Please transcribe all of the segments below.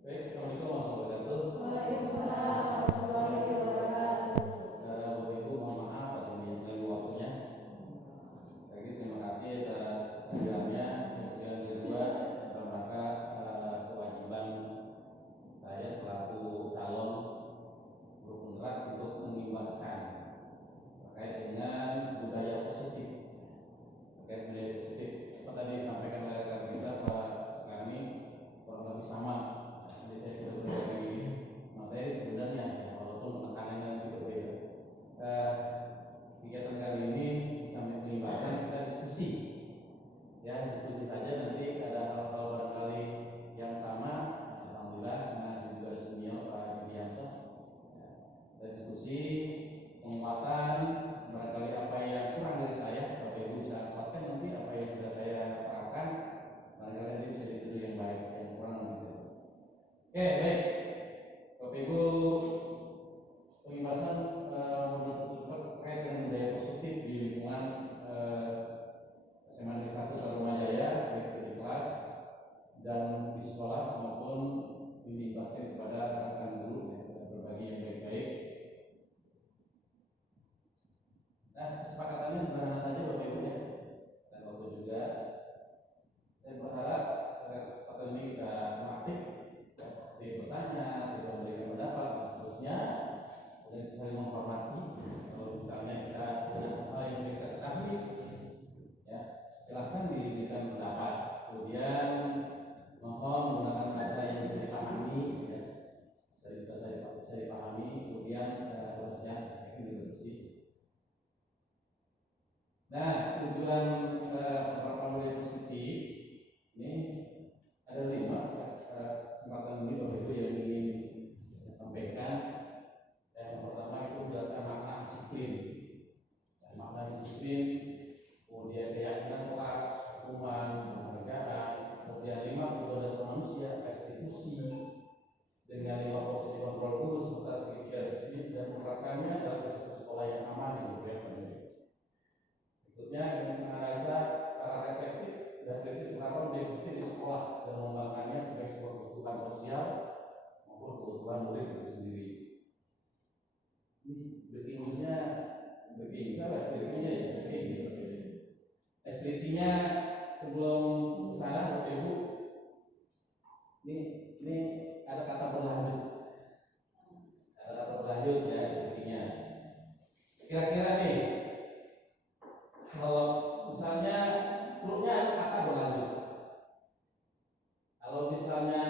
Baik, Assalamualaikum warahmatullahi wabarakatuh. Waalaikumsalam warahmatullahi wabarakatuh. Bapak Ibu, mohon maaf tadi mengganggu waktunya. Lagi terima kasih atas kehadirannya. Yang kedua, dalam rangka kewajiban saya selaku calon guru penggerak untuk mengimbaskan terkait dengan budaya positif. Seperti tadi disampaikan oleh rekan kita Pak sekarang ini kurang lebih sama. Jadi saya sudah berbagi materi sebenarnya, walaupun penekanannya nanti berbeda. Kegiatan kali ini bisa melibatkan kita diskusi, diskusi saja. Nanti ada hal-hal barangkali yang sama, alhamdulillah, karena juga ada senior Pak Yudianso. Dan diskusi penguatan barangkali apa yang kurang dari saya, Bapak Ibu bisa kuatkan nanti apa yang sudah saya terapkan, barangkali nanti bisa ditiru yang baik, yang kurang gitu. Oke, baik. Bapak Ibu, pembahasan terkait dengan budaya positif di lingkungan SMA Negeri 1 Tarumajaya, baik itu di kelas dan di sekolah maupun dilimpahkan kepada rekan guru, berbagi yang baik-baik. Nah, kesepakatannya sederhana saja Bapak Ibu ya. Dan waktu juga saya berharap kesempatan ini kita semua aktif, bertanya, memberikan pendapat dan seterusnya. Dan saling menghormati. Kalau misalnya kita ada hal yang sudah kita ketahui, ya silahkan diberikan pendapat. Kemudian mohon menggunakan bahasa yang bisa dipahami, bisa dipahami. Kemudian harusnya juga bersih. Nah, tujuan penerapan budaya positif ini ada 5. Kesempatan ini Bapak Ibu yang ingin saya sampaikan. Yang pertama itu menjelaskan makna disiplin. Makna disiplin, kemudian keyakinan kelas, hukuman, penghargaan, kemudian 5 kebutuhan dasar manusia, restitusi, dengan 5 positif kontrol guru serta strategi dan menerapkannya dalam proses sekolah yang aman dan berkelanjutan. Berikutnya dengan menganalisa secara reflektif dan kritis penerapan budaya positif di sekolah dan mengembangkannya sebagai sebuah kebutuhan sosial maupun kebutuhan murid itu sendiri. Ini begini, SPT-nya sebelum sana Bapak Ibu, ini ada kata berlanjut, ya SPT-nya. Kira-kira nih, kalau misalnya grupnya ada kata berlanjut, kalau misalnya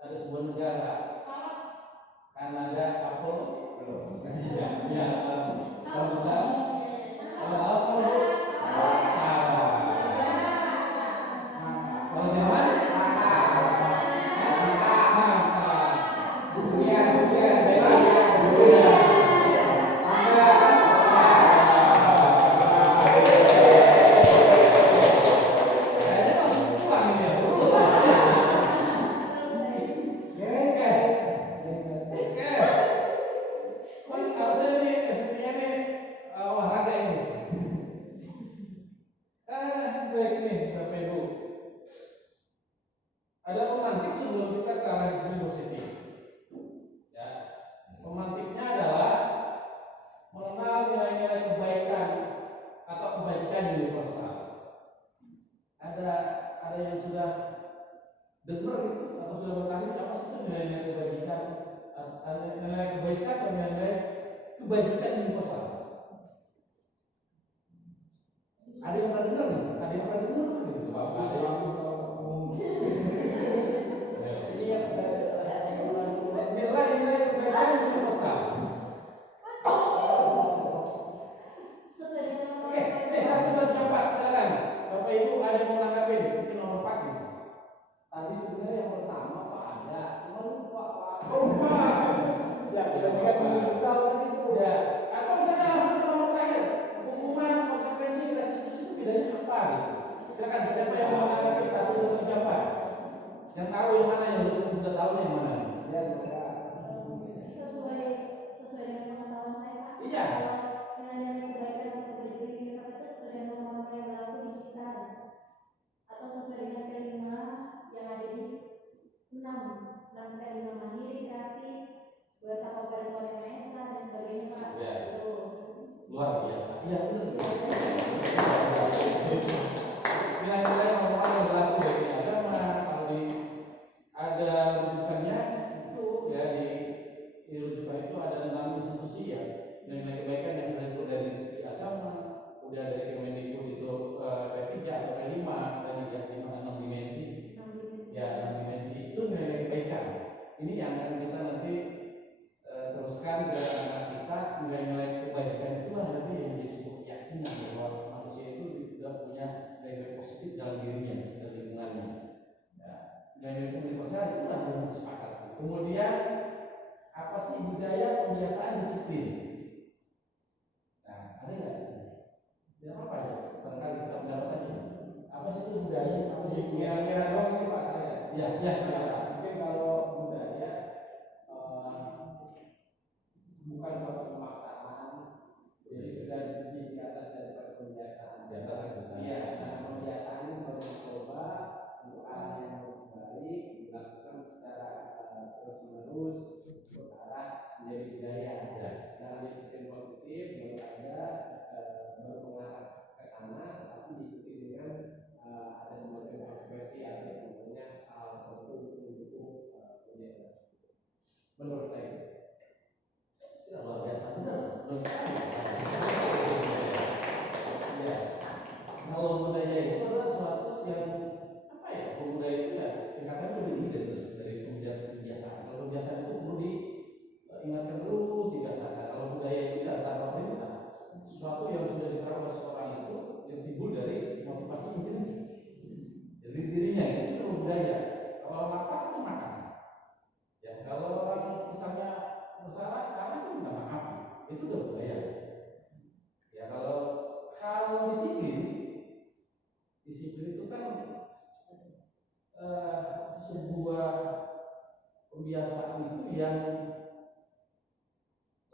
ada sebuah negara, Kanada, Apple, ya, kalau sebelum kita ke arah disiplin positif, ya, pemantiknya adalah mengenal nilai-nilai kebaikan atau kebajikan universal. Ada yang sudah dengar itu atau sudah mengetahui apa sih itu nilai-nilai kebajikan, nilai kebaikan atau nilai kebajikan universal? Ada yang pernah dengar nih? Ada yang pernah dengar gitu? Bapak ada yang nilai-nilai kebaikan universal. Oke, 1, 2, 3, 4, silakan. Bapak Ibu ada yang mau menanggapi? Mungkin nomor 4 gitu. Tadi sebenarnya yang pertama Pak ada, cuma lupa Pak. Ya, kebajikan universal tadi itu. Ya, atau misalnya langsung ke nomor terakhir, hukuman, konsekuensi, restitusi itu bedanya apa gitu? Silakan, siapa yang mau menanggapi 1, 2, 3, 4? Yang tahu yang mana, yang sudah tahu yang mana? Ya, Sesuai dengan pengetahuan saya Pak. Iya. Kalau nilai kebaikan atau kebajikan universal itu sesuai dengan norma yang berlaku di sekitar atau sesuai dengan kelima yang ada di 6 luar biasa. Iya benar. Nilai-nilai moral yang berlaku bagi agama kalau ada rujukannya itu ya di rujukan itu ada 6 institusi ya, nilai kebaikan yang sudah itu dari segi agama, udah dari Kemendikbud itu P3 atau P5 tadi ya 6 dimensi. Ya 6 dimensi itu nilai kebaikan. Ini yang akan kita nanti teruskan ke anak kita, nilai-nilai kebaikan itulah nanti yang menjadi sebuah keyakinan bahwa manusia itu juga punya nilai positif dalam dirinya dan lingkungannya. Ya, nilai positif itulah yang disepakati. Kemudian apa sih budaya pembiasaan disiplin? Nah, ada nggak? Tidak apa-apa ya. Barangkali kita pendapat aja. Apa sih itu budaya? Apa sih Kira-kira doang nih Pak saya. Ya, Mungkin kalau budaya bukan suatu pemaksaan, jadi sudah di atas daripada pembiasaan. Di atas kebiasaan. Iya, nah pembiasaan ini baru dicoba untuk arah yang baik dilakukan secara terus-menerus untuk arah menjadi budaya. Ya. Dalam disiplin positif baru ada baru mengarah ke sana, tetapi diikuti dengan ada semacam konsekuensi atau sebenarnya hal tertentu untuk mendukung budaya. Menurut saya. Ya, luar biasa benar. Ya. Kalau budaya itu adalah suatu yang apa ya? Budaya itu ya tingkatnya lebih tinggi dari kebiasaan. Kalau kebiasaan itu perlu diingatkan terus, dibiasakan. Kalau budaya itu ya tanpa perintah. Sesuatu yang sudah diterapkan seorang itu yang timbul dari motivasi intrinsik. Jadi dirinya itu budaya. Kalau orang lapar itu makan. Ya, kalau orang misalnya bersalah itu minta maaf, itu udah budaya. Ya kalau disiplin itu kan sebuah kebiasaan itu yang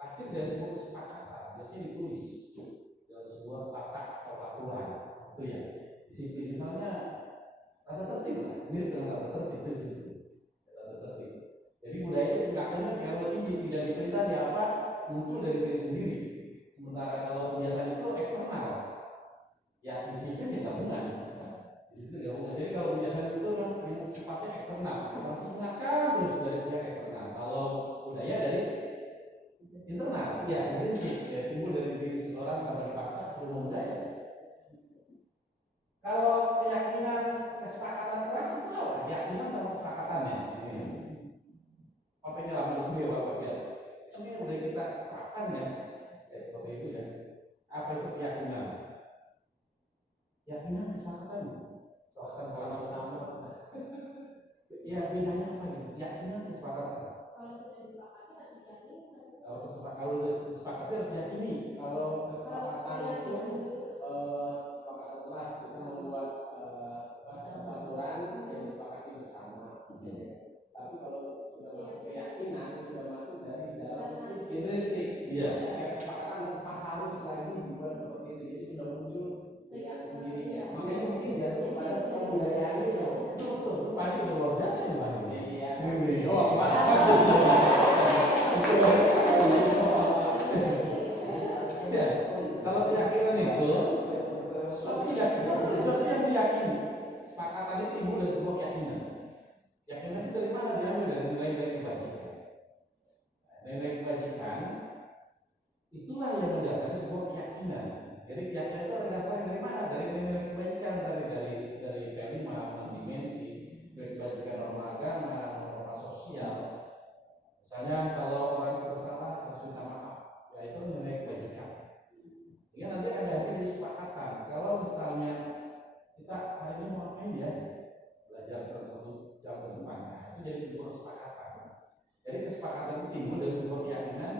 lahir dari sebuah kesepakatan, biasanya ditulis dalam sebuah patak atau aturan, itu ya. Disiplin misalnya tata tertib lah, mirip dengan tata tertib itu situ. Tata tertib. Jadi budaya itu tingkatannya yang lebih tinggi, tidak diperintah di apa muncul dari diri sendiri. Sementara kalau kebiasaan itu eksternal, ya disiplin ya gabungan. Disiplin gabungan. Jadi kalau kebiasaan itu kan sifatnya eksternal, harus diingatkan terus dari pihak eksternal. Kalau budaya dari internal, ya prinsip, ya timbul dari diri seseorang tanpa dipaksa perlu budaya. Kalau keyakinan kesepakatan kelas itu apa? Keyakinan sama kesepakatannya. Apa ini lama sendiri Bapak ya? Ini udah kita kapan ya? Bapak itu ya. Apa itu keyakinan? Keyakinan kesepakatan. Kesepakatan sama. Ya bedanya apa gitu? Keyakinan kesepakatan. Kalau kesepakatan harus diyakini. Kalau kesepakatan itu kesepakatan kelas bisa membuat aturan yang disepakati bersama. Tapi kalau sudah masuk keyakinan, sudah masuk dari dalam intrinsik. Iya. Kesepakatan tanpa harus lagi dibuat seperti itu. Jadi sudah muncul dengan sendirinya. Makanya mungkin jatuh pada kebudayaan itu. Betul. Pasti luar biasa ya Pak. Iya. Kalau keyakinan itu suatu yang diyakini. Kesepakatan itu timbul dari sebuah keyakinan. Keyakinan itu dari mana? Diambil dari nilai-nilai kebajikan. Nilai kebajikan itulah yang mendasari sebuah keyakinan. Jadi keyakinan itu ada dasarnya dari mana? Dari nilai kebajikan, dari P5, 6 dimensi, dari kebajikan norma agama, norma sosial. Misalnya kalau orang bersalah harus minta maaf, ya itu nilai kebajikan. Hingga nanti ada akhirnya kesepakatan. Kalau misalnya kita hari ini mau ngapain ya? Belajar 1 jam ke depan, nah itu jadi sebuah kesepakatan. Jadi kesepakatan itu timbul dari sebuah keyakinan,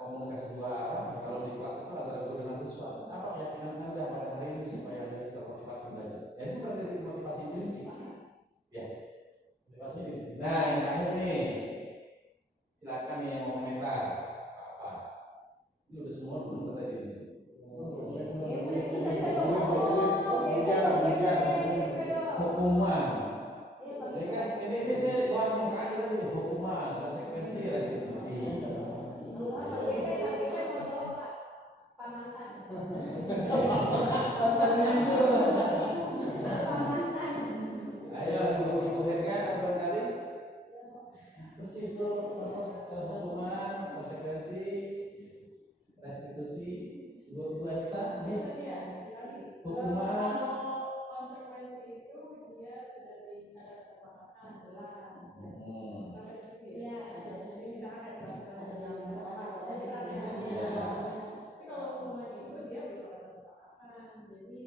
komunikasi dua arah. Kalau di kelas itu antara guru dengan siswa, apa keyakinan Anda pada hari ini supaya dia termotivasi belajar? Ya itu kan dari motivasi intrinsik. Ya, motivasi intrinsik. Nah yang terakhir nih, silakan nih yang mau komentar apa? Ini udah semua belum tadi ini. Hukuman. Ini kan ini saya bahas yang terakhir tadi hukuman, konsekuensi, restitusi. ada kesepakatan jelas. Hmm. Sampai seperti Iya. Jadi misalkan ada Ada yang kesepakatan. Iya. Tapi kalau hubungan itu dia bisa ada kesepakatan. Jadi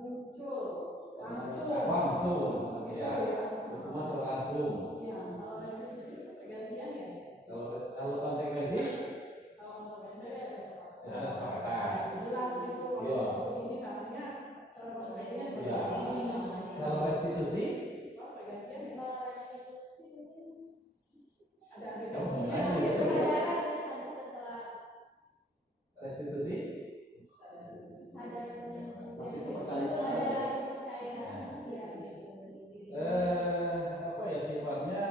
muncul langsung. Langsung, ya. Hubungan secara langsung. Ya, kalau revisi pergantian ya. Kalau konsekuensi, Kalau konsekuensi ada kesepakatan. ya ada kesepakatan. Jelas gitu. Iya. Ini salahnya, kalau konsekuensinya seperti Iya. ini. Kalau restitusi, Kalau pergantian Kalau restitusi mungkin ada Kamu agenda. sebenarnya gitu. kesadaran setelah restitusi, sadar Masih itu kepercayaan. ada kepercayaan ya apa ya sifatnya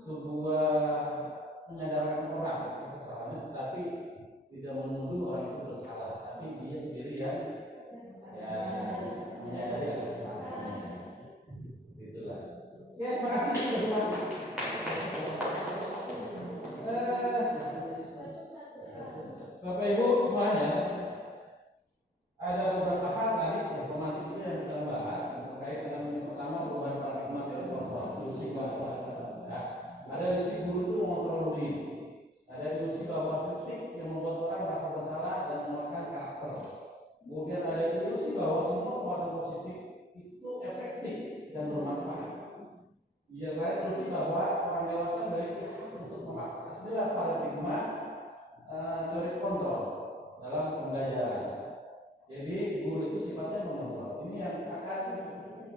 sebuah menyadarkan orang kesalahannya, tapi tidak menuduh orang itu bersalah, tapi dia sendiri yang ya menyadari akan kesalahannya. Itulah. Ya, terima kasih sudah semua. Bapak Ibu semuanya, ada beberapa hal tadi yang formatif yang kita bahas terkait dengan pertama perubahan paradigma dari kontrol ilusi bahwa ada ilusi guru itu mengontrol murid, ada ilusi bahwa kritik yang membuat orang merasa bersalah dan menekan karakter, kemudian ada ilusi bahwa semua kekuatan positif itu efektif dan bermanfaat. Yang lain ilusi bahwa orang dewasa memiliki hak untuk memaksa. Inilah paradigma teori kontrol dalam pembelajaran. Jadi guru itu sifatnya mengontrol. Ini yang akan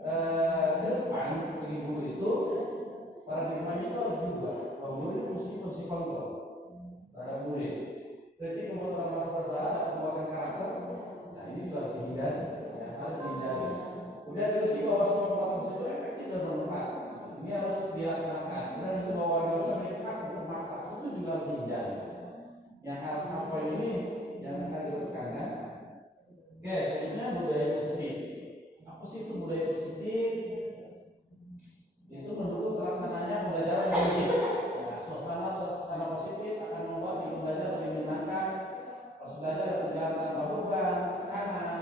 ke depan bagi guru itu paradigmanya itu harus diubah. Bahwa guru itu mesti kontrol terhadap murid. Kritik membuat orang merasa bersalah dan pembuatan karakter. Nah ini juga harus dihindari, ya, harus dihindari. Kemudian ilusi bahwa semua kekuatan itu efektif dan bermanfaat. Ini harus dilaksanakan. Dan ilusi bahwa orang dewasa memiliki hak untuk memaksa itu juga harus dihindari. Yang hal-hal poin ini yang akan ditekankan. Oke, berikutnya budaya positif. Apa sih itu budaya positif? Itu mendukung terlaksananya pembelajaran yang positif. Nah, suasana positif akan membuat pembelajar lebih menyenangkan. Proses belajar dan berjalan tanpa beban, tekanan,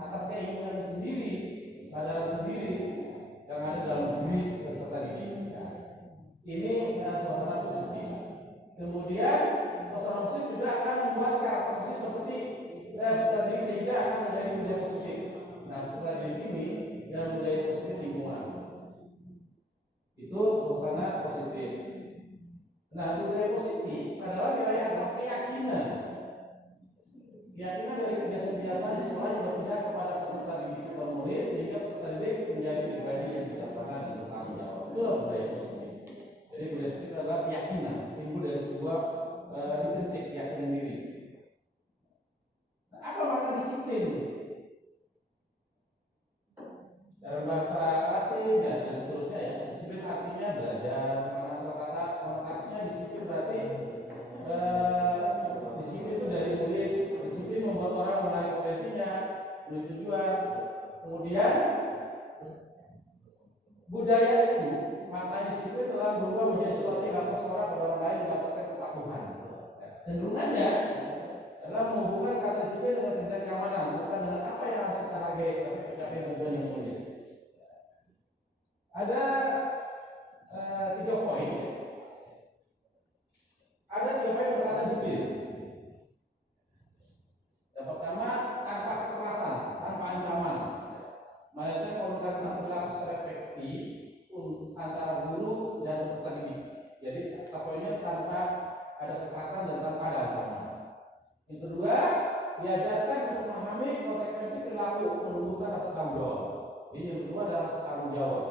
atas keinginan sendiri, kesadaran sendiri yang ada dalam diri peserta didik. Nah, ini suasana positif. Kemudian suasana positif juga akan membuat karakter positif seperti strategi sehingga akan menjadi budaya positif. Nah, strategi ini dan budaya positif lingkungan itu suasana positif. Nah, budaya positif adalah nilai atau keyakinan dari kebiasaan-kebiasaan di sekolah yang berpihak kepada peserta didik atau murid sehingga peserta didik menjadi pribadi yang bijaksana dan bertanggung jawab. Itulah budaya positif. Jadi budaya positif adalah keyakinan, timbul dari sebuah intrinsik keyakinan diri. Nah, apa makna disiplin? Dalam bahasa Latin dan seterusnya ya, disiplin artinya belajar. Karena asal kata konotasinya disiplin berarti disiplin itu dari murid. Disiplin membuat orang menarik potensinya, menuju tujuan. Kemudian budaya itu makna disiplin telah berubah menjadi sesuatu yang atas orang pada orang lain mendapatkan kepatuhan. Cenderungannya adalah menghubungkan kata disiplin dengan tingkat keamanan, bukan dengan apa yang harus kita hargai, tapi pencapaian tujuan yang mulia. Ada 3 poin. Ada 3 poin berkaitan disiplin. Yang pertama, tanpa kekerasan, tanpa ancaman, melainkan komunikasi yang berlaku secara efektif antara guru dan peserta didik. Jadi poinnya tanpa ada kekerasan dan tanpa ada ancaman. Yang kedua, diajarkan untuk memahami konsekuensi perilaku, menumbuhkan rasa tanggung jawab. Jadi yang kedua adalah rasa tanggung jawab.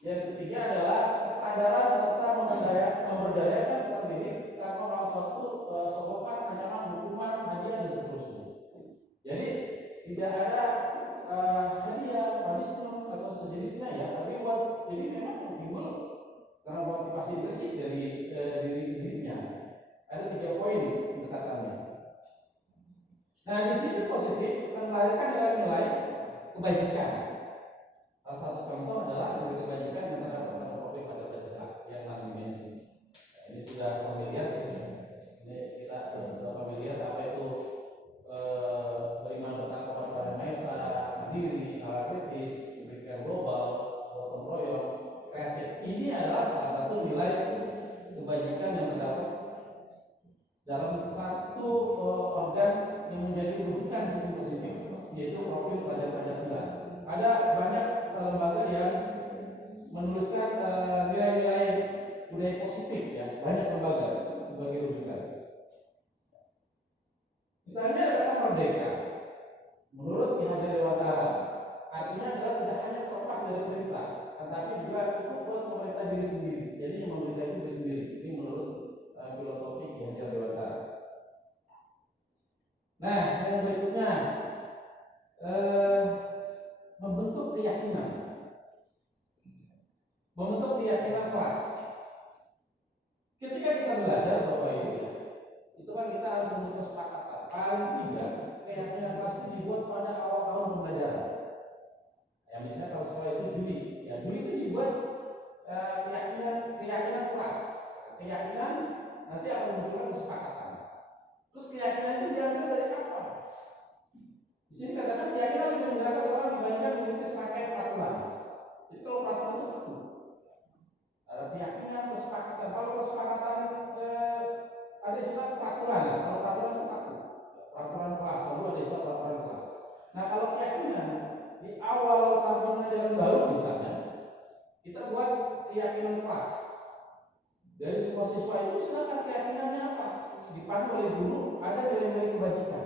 Yang ketiga adalah kesadaran serta memberdayakan peserta didik tanpa melakukan suatu sogokan, ancaman, hukuman, hadiah dan seterusnya. Jadi tidak ada hadiah, punishment atau sejenisnya ya, reward. Jadi memang timbul karena motivasi bersih dari dirinya. Ada 3 poin pendekatannya. Nah, disiplin positif akan melahirkan nilai-nilai kebajikan. Salah satu contoh adalah nilai kebajikan yang terdapat dalam topik pada Pancasila yang 6 dimensi. Nah, ini sudah familiar. Ini kita sudah familiar apa itu beriman bertakwa kepada Maha Esa, mandiri, kritis, keyakinan kelas. Keyakinan nanti akan menunjukkan kesepakatan. Terus keyakinan itu diambil dari apa? Di sini katakan keyakinan lebih menggerakkan seorang dibandingkan memiliki serangkaian peraturan. Jadi kalau peraturan itu satu, ada keyakinan, kesepakatan. Kalau kesepakatan ada istilah peraturan. Kalau peraturan itu satu, peraturan kelas. Lalu ada istilah peraturan kelas. Nah kalau keyakinan di awal tahun ajaran baru misalnya, kita buat keyakinan kelas. Dari semua siswa itu silakan keyakinannya apa? Dipandu oleh guru, ada nilai-nilai kebajikan.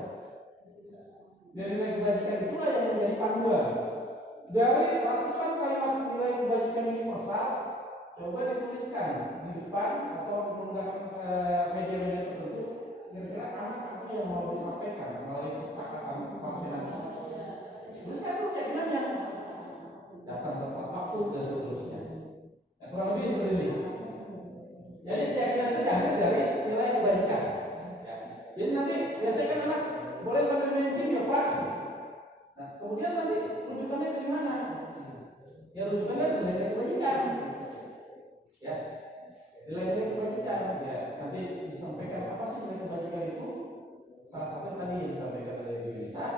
Nilai-nilai kebajikan itulah yang menjadi panduan. Dari ratusan kalimat nilai kebajikan universal, coba dituliskan di depan atau menggunakan media-media tertentu. Kira-kira apa yang mau disampaikan melalui kesepakatan vaksinasi. Tuliskan itu keyakinannya, datang tepat waktu dan seterusnya. Nah, kurang lebih seperti ini. Jadi keyakinan itu diambil dari nilai kebajikan. Ya. Jadi nanti biasanya kan anak boleh sampai main game ya Pak. Nah kemudian nanti rujukannya dari mana? Ya rujukannya dari nilai kebajikan. Ya, nilai kebajikan. Ya nanti disampaikan apa sih nilai kebajikan itu? Salah satu tadi yang disampaikan oleh Ibu Yunita,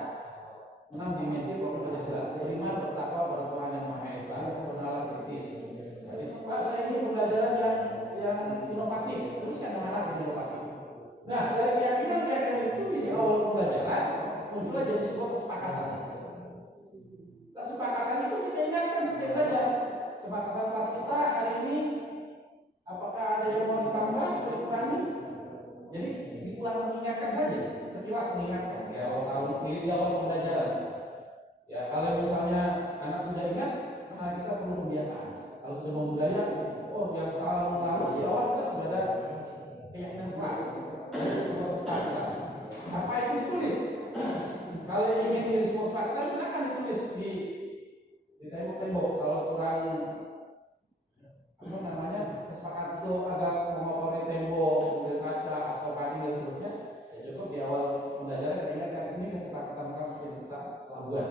6 dimensi pokok Pancasila. Beriman, bertakwa pada Tuhan yang Maha Esa, bernalar kritis. Jadi Pak saya ini pembelajaran yang inovatif, terus kan anak-anak yang inovatif. Nah dari keyakinan itu di awal pembelajaran muncullah jadi sebuah kesepakatan. Kesepakatan itu kita ingatkan setiap belajar. Kesepakatan kelas kita hari ini, apakah ada yang mau ditambah atau dikurangi? Jadi diulang mengingatkan saja, sekilas mengingatkan di awal tahun, di awal pembelajaran. Ya kalau misalnya anak sudah ingat, nah kita perlu kebiasaan. Kalau sudah mau budaya, oh yang tahun lalu di awal kita sudah ada keyakinan kelas, yaitu sebuah kesepakatan. Apa itu ditulis? Kalau ingin ditulis sebuah kesepakatan, silakan ditulis di tembok-tembok. Kalau kurang apa namanya kesepakatan itu agak mengotori tembok, kemudian kaca atau kain dan seterusnya, ya cukup di awal pembelajaran ingatkan ini kesepakatan kelas yang kita lakukan.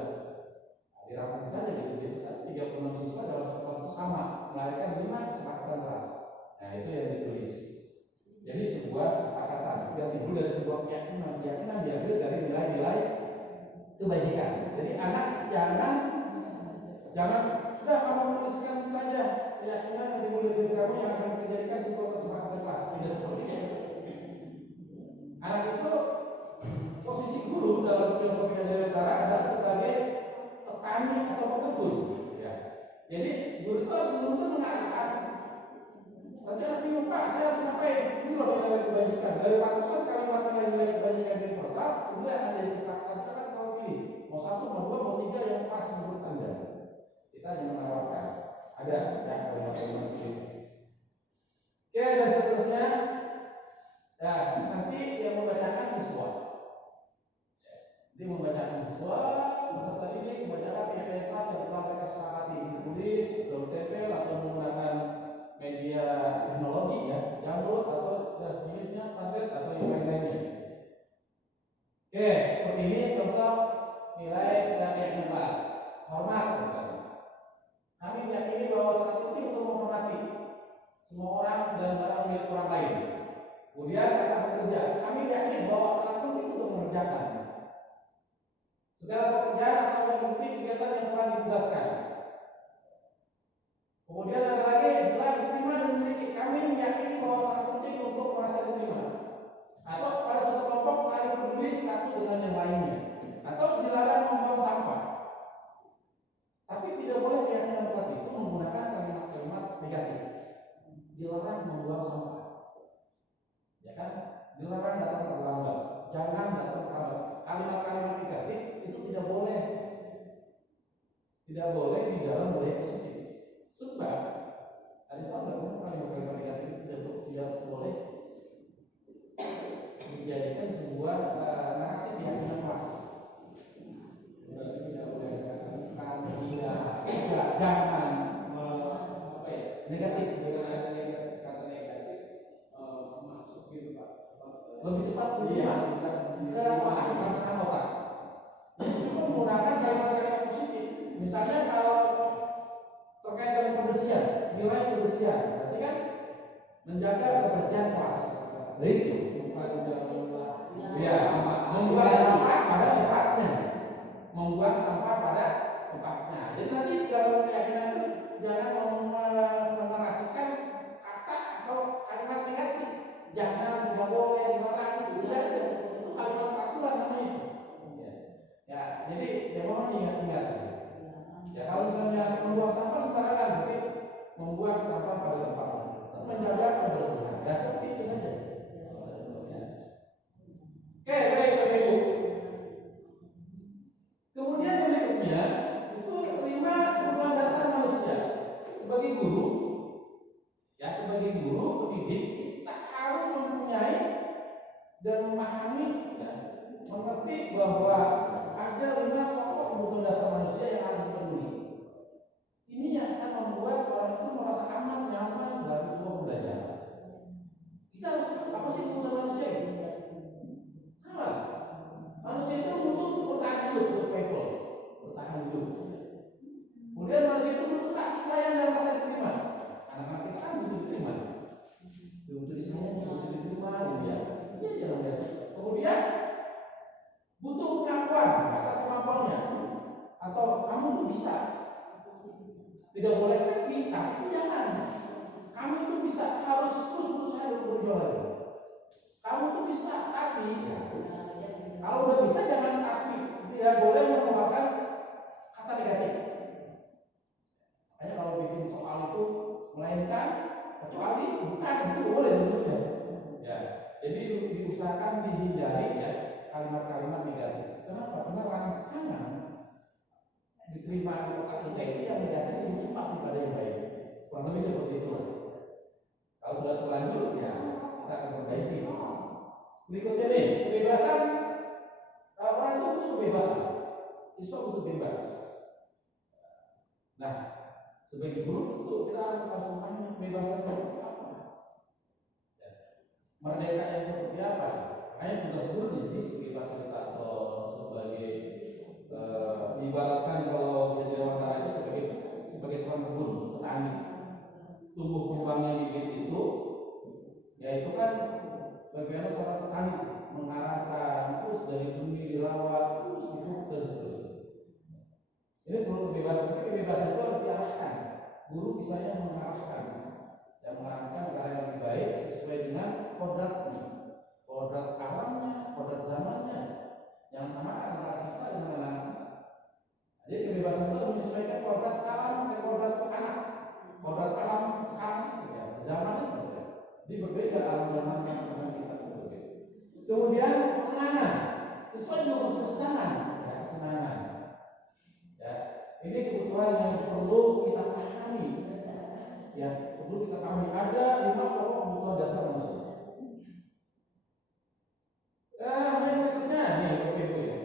Dirangkum saja gitu, bisa 36 siswa dalam satu kelas itu sama melahirkan 5 kesepakatan kelas. Nah itu yang ditulis. Jadi sebuah kesepakatan yang timbul dari sebuah keyakinan diambil dari nilai-nilai kebajikan. Jadi anak jangan sudah kamu tuliskan saja keyakinan yang timbul dari kamu yang akan menjadikan sebuah kesepakatan kelas. Tidak seperti itu. Anak itu posisi guru dalam filosofi ajaran utara adalah sebagai petani atau pekebun. Ya. Jadi guru itu harus menuntut mengarahkan. Nanti anak bingung, Pak, saya harus ngapain? Ini loh nilai kebajikan. Dari ratusan kalimat nilai kebajikan universal, kemudian ada yang kesepakatan. Silakan kalau pilih, mau 1, mau 2, mau 3 yang pas menurut Anda. Kita hanya menawarkan. Ada kalimat-kalimat itu. Oke, dan seterusnya. Nah, nanti yang membacakan siswa. Jadi membacakan siswa, peserta didik membacakan keyakinan kelas yang telah mereka sepakati, ditulis, ditempel atau menggunakan media teknologi ya, jamrut atau sejenisnya, tablet atau yang lain-lainnya. Oke, seperti ini contoh nilai keyakinan kelas. Hormat misalnya. Kami meyakini bahwa sangat penting untuk menghormati semua orang dan barang milik orang lain. Kemudian kata bekerja, kami yakin bahwa sangat penting untuk mengerjakan segala pekerjaan atau mengikuti kegiatan yang telah ditugaskan. Kemudian ada lagi istilah diterima dan memiliki. Kami meyakini bahwa sangat penting untuk merasa diterima. Atau pada suatu kelompok saling peduli satu dengan yang lainnya. Atau dilarang membuang sampah. Tapi tidak boleh keyakinan kelas itu menggunakan kalimat-kalimat negatif. Dilarang membuang sampah. Ya kan? Dilarang datang terlambat. Jangan datang terlambat. Kalimat-kalimat negatif itu tidak boleh. Tidak boleh di dalam budaya positif. Sebab ada tahu kalimat-kalimat negatif tidak boleh dijadikan sebuah narasi keyakinan kelas. Tidak boleh jangan apa ya negatif dengan adanya kata negatif masuk gitu Pak. Lebih cepat ke perasaan otak. Itu menggunakan kalimat-kalimat positif. Misalnya kalau terkait dengan kebersihan, nilai kebersihan. Berarti kan menjaga kebersihan kelas. Nah itu ya, membuang sampah pada tempatnya, membuang sampah pada tempatnya. Jadi nanti dalam keyakinan itu jangan menarasikan kata atau kalimat negatif. Jangan, tidak boleh, dilarang, itu tidak ada. Itu kalimat peraturan namanya itu. Ya, jadi ya mohon ingat-ingat. Ya kalau misalnya membuang sampah sembarangan, berarti membuang sampah pada tempatnya, menjaga kebersihan. Ya seperti itu saja. Oke, baik Bapak Ibu. Kemudian yang berikutnya itu 5 kebutuhan dasar manusia. Sebagai guru, ya sebagai guru pendidik kita harus mempunyai dan memahami, ya, mengerti bahwa ada 5 pokok kebutuhan dasar manusia yang harus dipenuhi. Ini yang akan membuat orang itu merasa aman, nyaman dalam sebuah pembelajaran. Kita harus tahu apa sih kebutuhan manusia ini. Sama, manusia itu butuh untuk bertahan hidup, survival, bertahan hidup. Kemudian manusia itu butuh kasih sayang dan rasa diterima. Anak-anak kita kan butuh diterima, butuh disayang, butuh diterima, ya. Itu aja namanya. Kemudian butuh pengakuan atas kemampuannya, atau kamu tuh bisa. Tidak boleh tapi itu jangan. Kamu itu bisa, harus terus berusaha untuk berjuang. Kamu tuh bisa, tapi ya, kalau udah bisa jangan tapi, tidak boleh mengeluarkan kata negatif. Makanya kalau bikin soal itu melainkan, kecuali, bukan, itu boleh sebetulnya. Ya, jadi diusahakan dihindari ya kalimat-kalimat negatif. Kenapa? Karena rangsangan diterima di otak kita itu yang negatif lebih cepat daripada yang baik. Kurang lebih seperti itulah. Kalau sudah terlanjur, ya kita akan perbaiki. Berikutnya nih, kebebasan. Orang itu butuh kebebasan. Siswa butuh bebas. Nah, sebagai guru itu kita harus memahami kebebasan seperti apa. Ya. Merdeka yang seperti apa? Makanya tugas guru di sini sebagai fasilitator, sebagai ibaratkan kalau di Jawa itu sebagai tukang kebun, petani. Tumbuh kembangnya bibit itu, ya itu kan bagaimana seorang petani mengarahkan terus dari benih dirawat terus dipupuk dan seterusnya. Ini perlu kebebasan, tapi kebebasan itu harus diarahkan. Guru misalnya mengarahkan dan mengarahkan ke arah yang lebih baik sesuai dengan kodratnya, kodrat alamnya, kodrat zamannya. Yang sama antara kita dengan anak-anak kita. Jadi kebebasan itu menyesuaikan kodrat alam dan kodrat anak. Kodrat alam sekarang seperti apa? Zamannya seperti apa? Jadi berbeda alam dan anak dengan kita berbeda. Kemudian kesenangan. Siswa juga butuh kesenangan, ya kesenangan. Ya, ini kebutuhan yang perlu kita pahami. Ya, perlu kita pahami. Ada 5 pokok kebutuhan dasar manusia. Yang berikutnya nih, Bapak Ibu ya.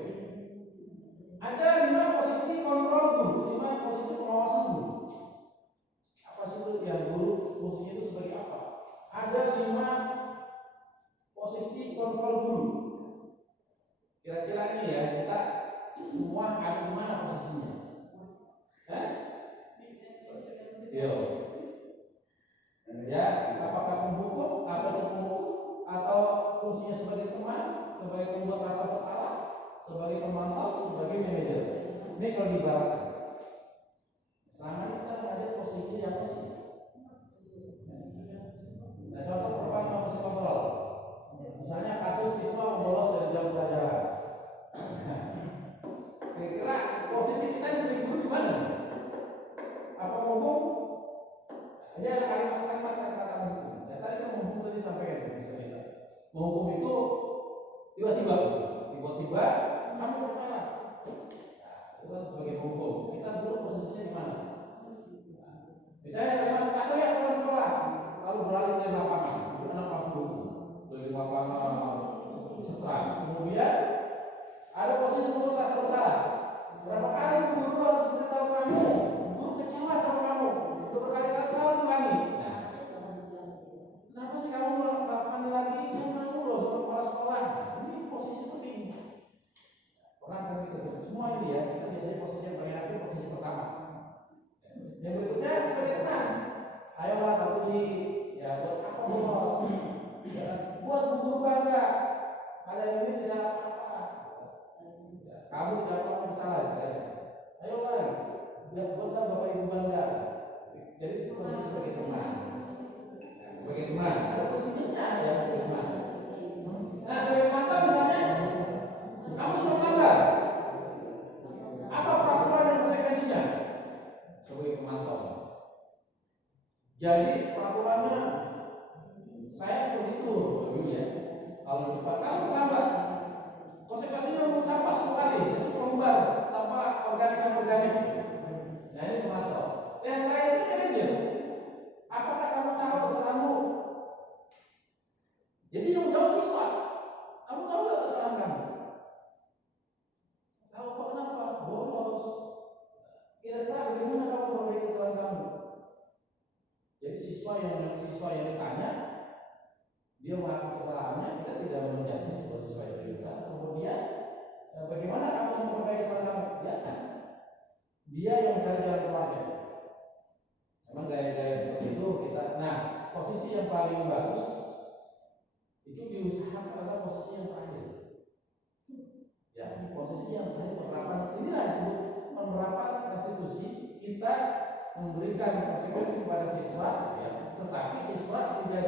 Ada 5 posisi kontrol guru, 5 posisi pengawasan guru. Apa sih itu yang guru fungsinya itu sebagai apa? Ada 5 posisi kontrol guru. Kira-kira ini ya, kita semua ada di mana posisinya? Yo. Ya, apakah penghukum, atau fungsinya sebagai teman, sebagai pembuat rasa bersalah, sebagai pemantau, sebagai manajer. Ini kalau diibaratkan. Selama ini kita ada posisinya apa sih? Nah, contoh pertama posisi kontrol. Misalnya kasus siswa bolos dari jam pelajaran. Kira-kira posisi kita sebagai guru di mana? Apa menghukum? Ini ada kalimat-kalimat kata-kata menghukum. Dan tadi kan menghukum tadi sampaikan bisa kita. Menghukum itu tiba-tiba kamu bersalah. Nah, itu kan sebagai penghukum. Kita dulu posisinya di mana? Misalnya teman atau yang pulang sekolah lalu beralih dari lapangan, itu anak langsung hukum dari lapangan setelah. Kemudian ada posisi untuk rasa bersalah. Berapa kali guru harus memberitahu kamu, guru kecewa sama kamu, udah berkali-kali salah ulangi. Nah, kenapa sih kamu melakukan lagi? Saya malu loh sama kepala sekolah. Ini posisi penting. Orang kasih semua ini ya, kita biasanya posisi yang paling aktif posisi pertama. Ya, buat bu guru bangga. Kalian ini tidak apa-apa. Ya, kamu tidak apa-apa bersalah. Ayolah, buatlah bapak ibu bangga. Jadi itu posisi sebagai teman. Sebagai teman, ada positifnya ya sebagai teman. Nah, sebagai teman misalnya, kamu sudah melanggar. Apa peraturan dan konsekuensinya? Sebagai pemantau. Jadi peraturannya saya begitu dulu ya. Kalau cepat kamu terlambat, konsekuensinya untuk sampah 10 kali, 10 lembar sampah organik dan organik. Nah ini pemantau. Yang lain itu manajer. Apakah kamu tahu kesalahanmu? Jadi yang jawab siswa. Kamu tahu nggak kesalahan kamu? Tahu kok kenapa? Bolos. Kira-kira bagaimana kamu memperbaiki kesalahan kamu? Jadi siswa yang ditanya, dia mengaku kesalahannya, kita tidak menjustis siswa itu juga. Kemudian bagaimana kamu memperbaiki kesalahan kamu? Ya kan? Dia yang mencari jalan keluarnya. Memang gaya-gaya seperti itu kita. Nah, posisi yang paling bagus itu diusahakan adalah posisi yang terakhir. Ya, posisi yang terakhir penerapan. Inilah disebut penerapan restitusi. Kita memberikan konsekuensi kepada siswa, ya, tetapi siswa tidak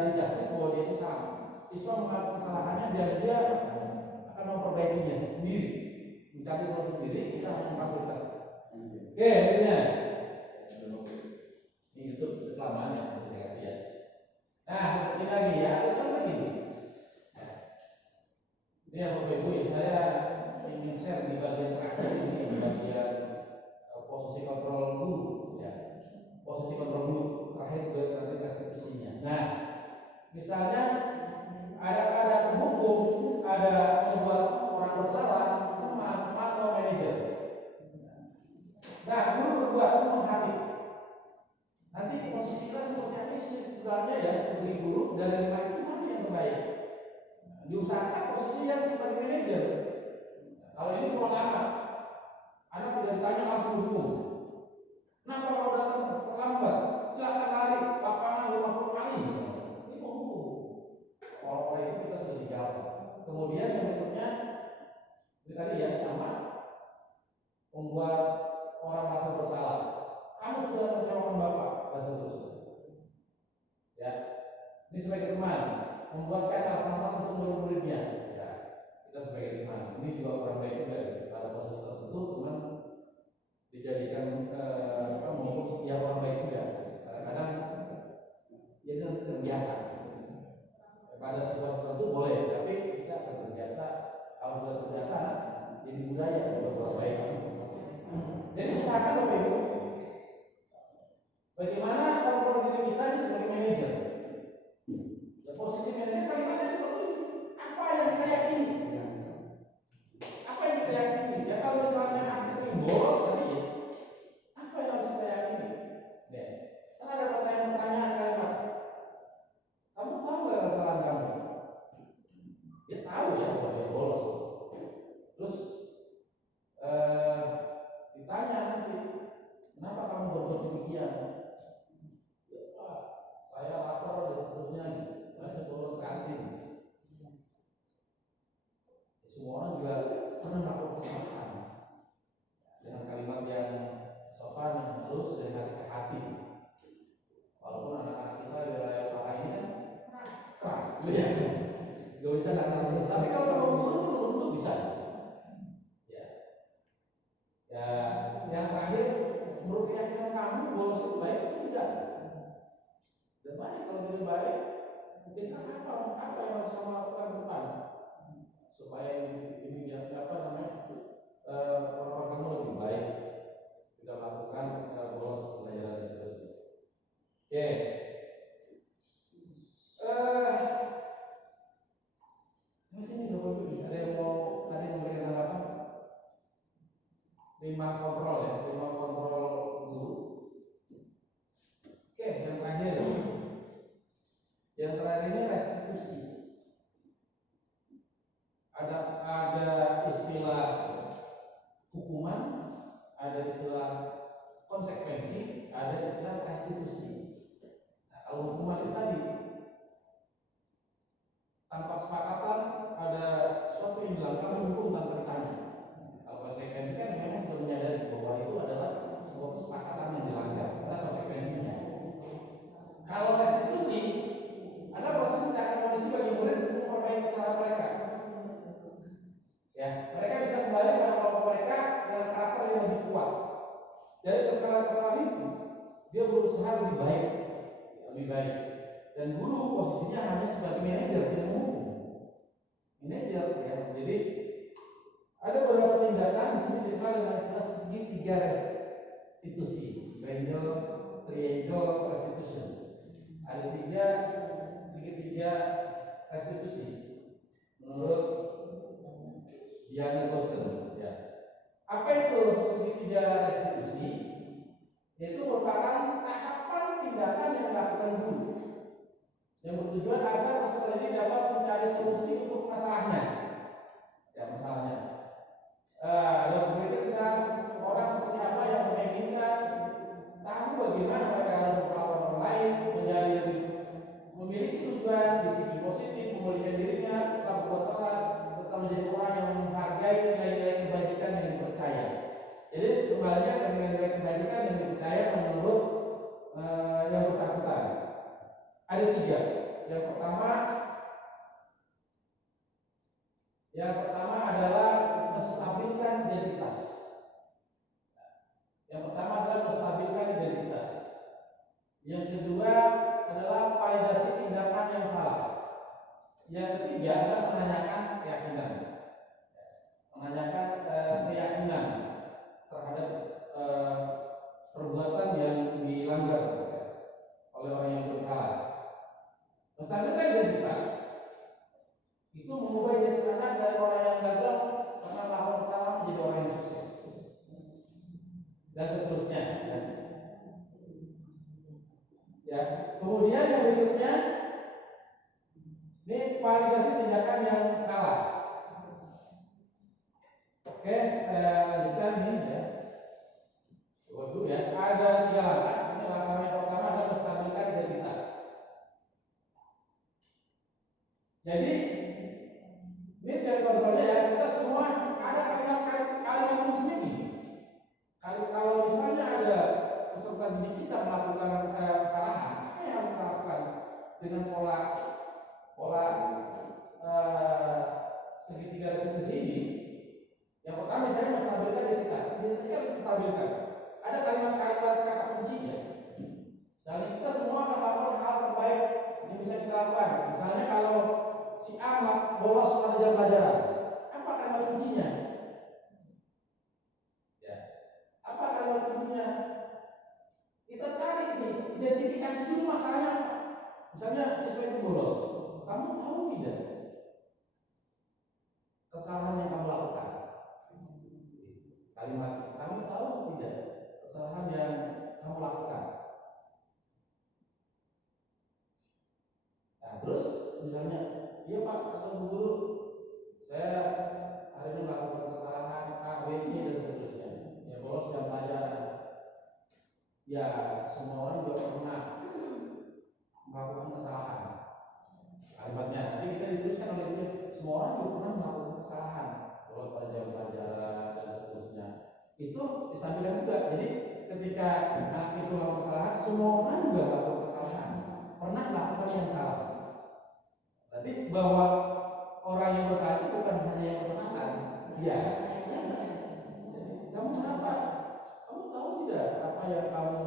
dijustis bahwa dia itu salah. Siswa mengaku kesalahannya dan dia akan memperbaikinya sendiri, mencari solusi sendiri. Kita akan memfasilitasi. Oke, akhirnya ini YouTube kelamaan ya, saya kasih ya. Nah, seperti lagi ya, ada contoh ini. Ini yang Bapak Ibu, saya ingin share di bagian terakhir ini, di bagian posisi kontrol guru, ya. Posisi kontrol guru terakhir berarti restitusinya. Nah, misalnya ada penghukum, ada membuat orang bersalah, teman atau manajer. Nah, guru berbuat menghakimi. Nanti posisi kita seperti apa sih sebenarnya ya sebagai guru dari 5 itu mana yang terbaik? Diusahakan posisi yang sebagai manajer. Kalau ini pulang anak tidak ditanya langsung dihukum. Kenapa kau datang terlambat? Silakan lari lapangan 50 kali. Ini mau hukum. Oleh itu kita sudah dijawab. Kemudian yang berikutnya ini tadi ya sama membuat orang merasa bersalah. Kamu sudah mengecewakan bapak dan seterusnya. Ya, ini sebagai teman membuatkan alasan untuk murid-muridnya. Ya, kita sebagai teman. Ini juga orang baik juga. Pada posisi tertentu teman dijadikan maupun ya orang baik juga. Kadang-kadang dia terbiasa. Pada situasi tertentu boleh, tapi kita terbiasa. Kalau sudah terbiasa, jadi budaya berbuat baik. Jadi usahakan Bapak Ibu, bagaimana kontrol diri kita ini sebagai manajer. Ya, posisi manajer kalimatnya seperti ini. Apa yang kita yakini? Apa yang kita yakini? Ya kalau misalnya aku sering bolos tadi ya, apa yang harus kita yakini? Ya, kan ada pertanyaan kalimat. Kamu tahu nggak kesalahan kamu? Dia tahu ya bahwa dia bolos. Terus ditanya nanti, kenapa kamu berbuat demikian? Ya Pak, saya lapar dan seterusnya. Saya bolos kantin. Ya, semua orang juga pernah melakukan kesalahan dengan kalimat yang sopan, yang halus dari hati ke hati. Walaupun anak-anak kita di wilayah utara ini kan keras, ya. Gak bisa nggak. Tapi kalau sama guru itu lembut bisa. Ya, yang terakhir, menurut keyakinan kamu bolos itu baik atau tidak? Dan baik, kalau tidak baik, mungkin apa yang harus kamu lakukan ke depan supaya ini apa namanya performa kamu lebih baik, tidak melakukan bolos pelajaran dan seterusnya. Oke. Masih ini Bapak Ibu, ada yang mau tadi memberikan tanggapan? 5 kontrol ya, 5 kontrol guru. Oke, yang terakhir. Yang terakhir ini restitusi. Ada istilah hukuman, ada istilah konsekuensi, ada istilah restitusi. Nah, kalau hukuman itu tadi tanpa kesepakatan ada sesuatu yang dilakukan hukum tanpa ditanya. Kalau konsekuensi kan memang sudah menyadari bahwa itu adalah sebuah kesepakatan yang dilanggar, ada konsekuensinya. Kalau restitusi, ada proses tindakan kondisi bagi murid untuk memperbaiki kesalahan mereka. Ya, mereka bisa kembali pada kelompok mereka dengan karakter yang lebih kuat. Dari kesalahan-kesalahan itu, dia berusaha lebih baik. Dan guru posisinya hanya sebagai manajer, tidak menghukum. Manajer, ya. Jadi ada beberapa tindakan di sini dikenal dengan istilah segitiga restitusi, triangle restitution. Ada 3 segitiga restitusi menurut Diana Gosselin. Ya. Apa itu segitiga restitusi? Yaitu merupakan tahapan tindakan yang dilakukan guru yang bertujuan agar peserta ini dapat mencari solusi untuk masalahnya. Ya, masalahnya. Dan berpikir tentang orang seperti apa yang menginginkan tahu bagaimana mereka harus melawan orang lain, menjadi lebih memiliki tujuan, disiplin positif, memulihkan dirinya setelah berbuat salah, serta menjadi orang yang menghargai nilai-nilai kebajikan yang dipercaya. Jadi kembalinya ke nilai-nilai kebajikan yang dipercaya menurut yang bersangkutan. Ada 3. Yang pertama adalah menstabilkan identitas. Yang kedua adalah validasi tindakan yang salah. Yang ketiga adalah menanyakan keyakinan. Keyakinan terhadap perbuatan yang dilanggar oleh orang yang bersalah. Menstabilkan identitas itu mengubah identitas anak dari orang yang gagal karena melakukan kesalahan menjadi orang yang sukses dan seterusnya. Ya, kemudian yang berikutnya ini validasi tindakan yang salah. Oke, saya lanjutkan nih ya. Waduh ya, ada 3 langkah. Ini langkah yang pertama adalah menstabilkan identitas. Jadi ini dari kontrolnya ya, kita semua ada kalimat kunci ini. Kalau misalnya ada peserta didik kita melakukan kesalahan, apa yang harus kita lakukan dengan pola segitiga restitusi ini? Yang pertama misalnya menstabilkan identitas harus distabilkan. Ada kalimat-kalimat kata kuncinya. Dan kita semua akan melakukan hal terbaik yang bisa kita lakukan. Misalnya kalau si A bolos pada jam pelajaran, apa kalimat kuncinya? Ya, apa kalimat kuncinya? Kita cari nih, identifikasi dulu masalahnya apa. Misalnya siswa itu bolos, kamu tahu tidak kesalahan yang kamu lakukan? Kalimat, kamu tahu tidak kesalahan yang kamu lakukan? Nah, terus misalnya, iya Pak atau Bu Guru, saya hari ini melakukan kesalahan A, B, C dan seterusnya. Ya bolos jam pelajaran. Ya semua orang juga pernah melakukan kesalahan. Kalimatnya nanti kita dituliskan oleh dia. Semua orang juga pernah melakukan kesalahan, bolos pada jam pelajaran dan seterusnya. Itu distabilkan juga. Jadi ketika anak itu melakukan kesalahan, semua orang juga melakukan kesalahan, pernah melakukan yang salah. Berarti bahwa orang yang bersalah itu bukan hanya yang bersangkutan. Ya. Kamu kenapa? Kamu tahu tidak apa yang kamu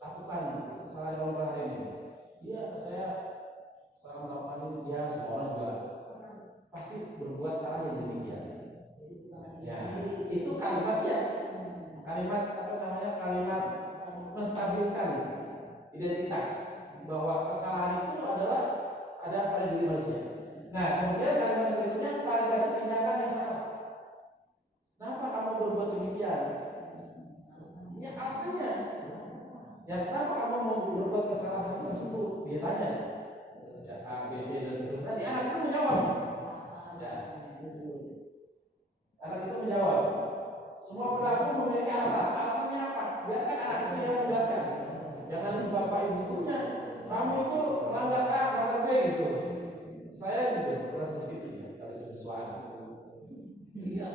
lakukan kesalahan yang kamu hari ini? Iya, saya melakukan itu. Ya, semua orang juga pasti berbuat salah yang demikian. Ya, itu kalimatnya. Kalimat menstabilkan identitas bahwa kesalahan itu adalah ada pada diri manusia. Nah, kemudian kalimat berikutnya validasi tindakan yang salah. Kenapa kamu berbuat demikian? Ya alasannya. Ya kenapa kamu mau berbuat kesalahan tersebut? Dia tanya. Ya A, B, C dan seterusnya. Nanti anak itu menjawab. Ya. Anak itu menjawab. Semua perilaku memiliki alasan. Alasannya apa? Biarkan anak itu yang menjelaskan. Jangan bapak ibu punya. Kamu itu melanggar A, melanggar B gitu. saya juga pernah seperti itu ya, dari sesuatu. Iya.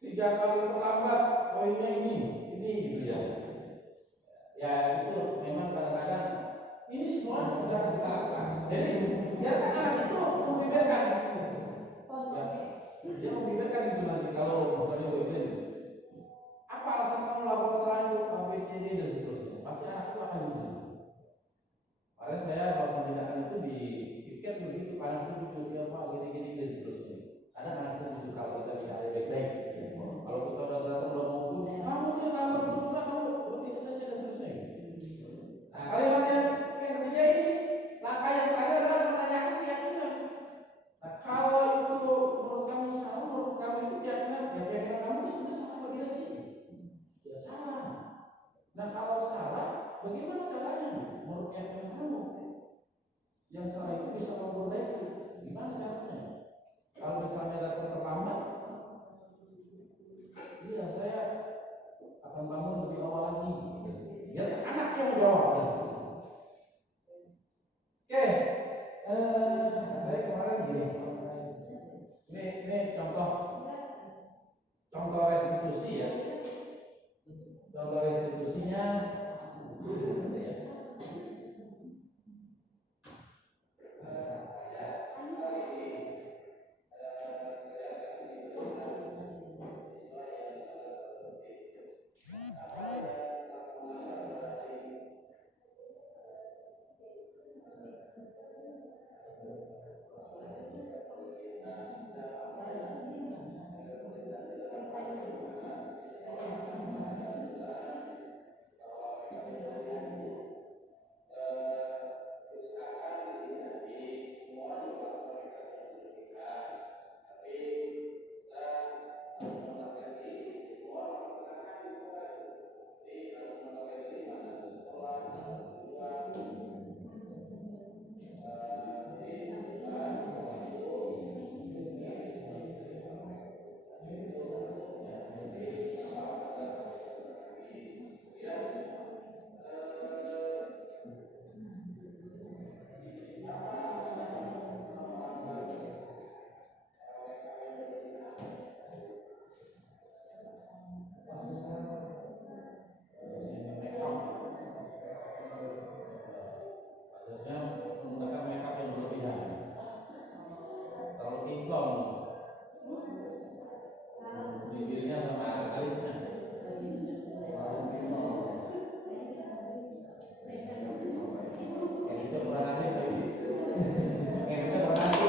3 kali terlambat, poinnya ini gitu ya. Ya itu memang kadang-kadang ini semua sudah kita lakukan. Jadi biarkan anak itu membeberkan. Ya, dia membeberkan itu nanti kalau misalnya begini. Apa alasan kamu melakukan kesalahan itu? A, B, C, D dan seterusnya. Pasti anak itu akan jujur. Kemarin saya melakukan tindakan itu di tiket begitu, anak itu jujur dia Pak gini dan seterusnya. Ada anak itu jujur kalau kita bicara baik-baik. Kalau kita udah datang udah mau dulu, kamu dia lambat dulu, berhenti saja dan seterusnya. Nah, kalimat yang ketiga ini, langkah yang terakhir adalah menanyakan keyakinan. Nah, kalau itu menurut kamu salah, menurut kamu itu keyakinan kamu itu sudah salah apa dia sih? Ya salah. Nah, kalau salah, bagaimana caranya? Menurut keyakinan kamu, yang salah itu bisa memperbaiki. Gimana caranya? Kalau misalnya datang terlambat, iya saya akan bangun lebih awal lagi. Ya anak yang jawab. Oke, saya kemarin gini. Ini contoh restitusi ya. Contoh restitusinya menggunakan makeup yang berlebihan, terlalu kinclong bibirnya sama alisnya. Kayak gitu kurang aja tadi. Kayak gitu kurang aja.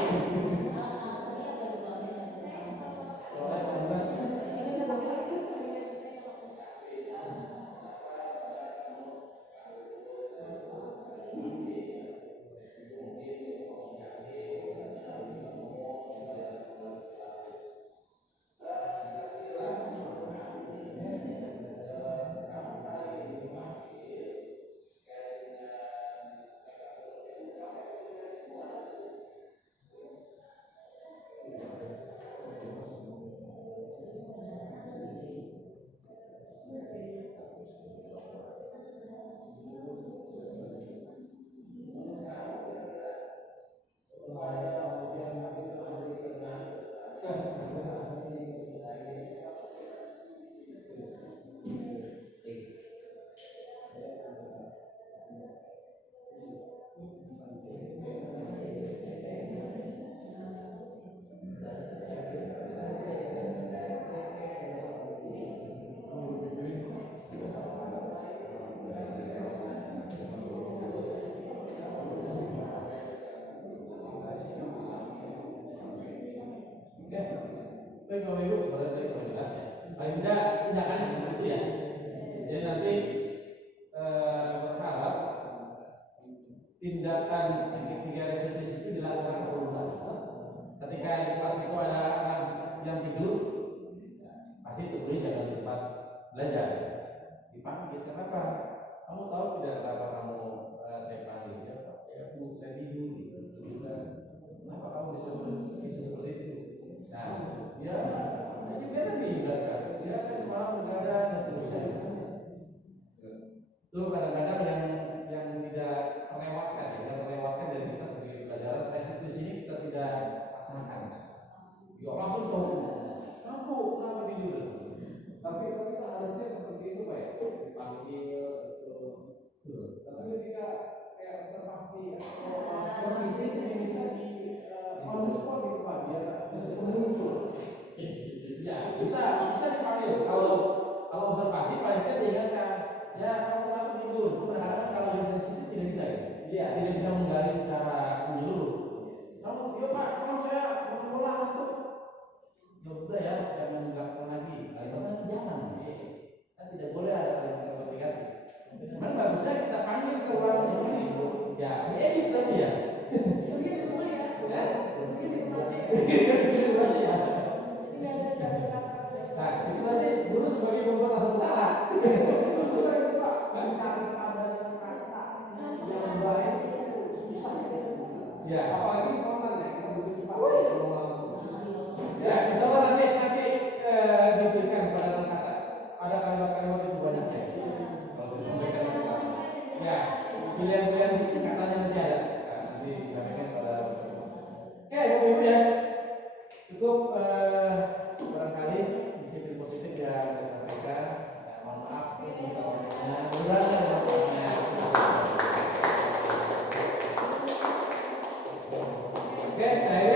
Baik Bapak Ibu, sebenarnya tadi sudah jelas ya. Paling tidak tindakannya seperti itu ya. Jadi nanti berharap tindakan segitiga restitusi itu dilaksanakan berulang. Ketika di kelas itu ada anak yang tidur, pasti tidurnya jangan di tempat belajar. Dipanggil, kenapa? Kamu tahu tidak kenapa kamu saya panggil? Ya Bu, saya tidur gitu. Kenapa kamu bisa seperti itu? Nah, ya, jadi dia kan dijelaskan. Ya, saya semalam begadang dan seterusnya. Itu kadang-kadang yang tidak terlewatkan ya, yang terlewatkan dari kita sebagai pelajaran secara menyeluruh. Kalau ya Pak, kalau saya mengelola itu, ya udah ya, jangan dilakukan lagi. Kalimat itu jangan, kan tidak boleh ada kalimat negatif. Memang bagusnya kita panggil ke orang sendiri, ya diedit tadi ya. Mungkin dulu ya. Ya? Mungkin dibaca ya. Itu aja ya. Jadi nggak ada kata-kata. Nah, itu tadi guru sebagai pembuat langsung salah. Itu susah itu Pak, mencari padanan kata yang baik itu susah ya. Ya, Apalagi spontan ya, kita butuh cepat ngomong langsung. ya, insya Allah nanti diberikan pada kata, ada kalimat-kalimat itu banyak ya. Kalau saya sampaikan ke Pak. Ya, pilihan-pilihan diksi katanya nanti ada. Nah, nanti disampaikan pada. Oke, Bapak Ibu ya, cukup barangkali disiplin positif yang saya sampaikan. Nah, mohon maaf, semoga kurang dan manfaatnya. Oke, saya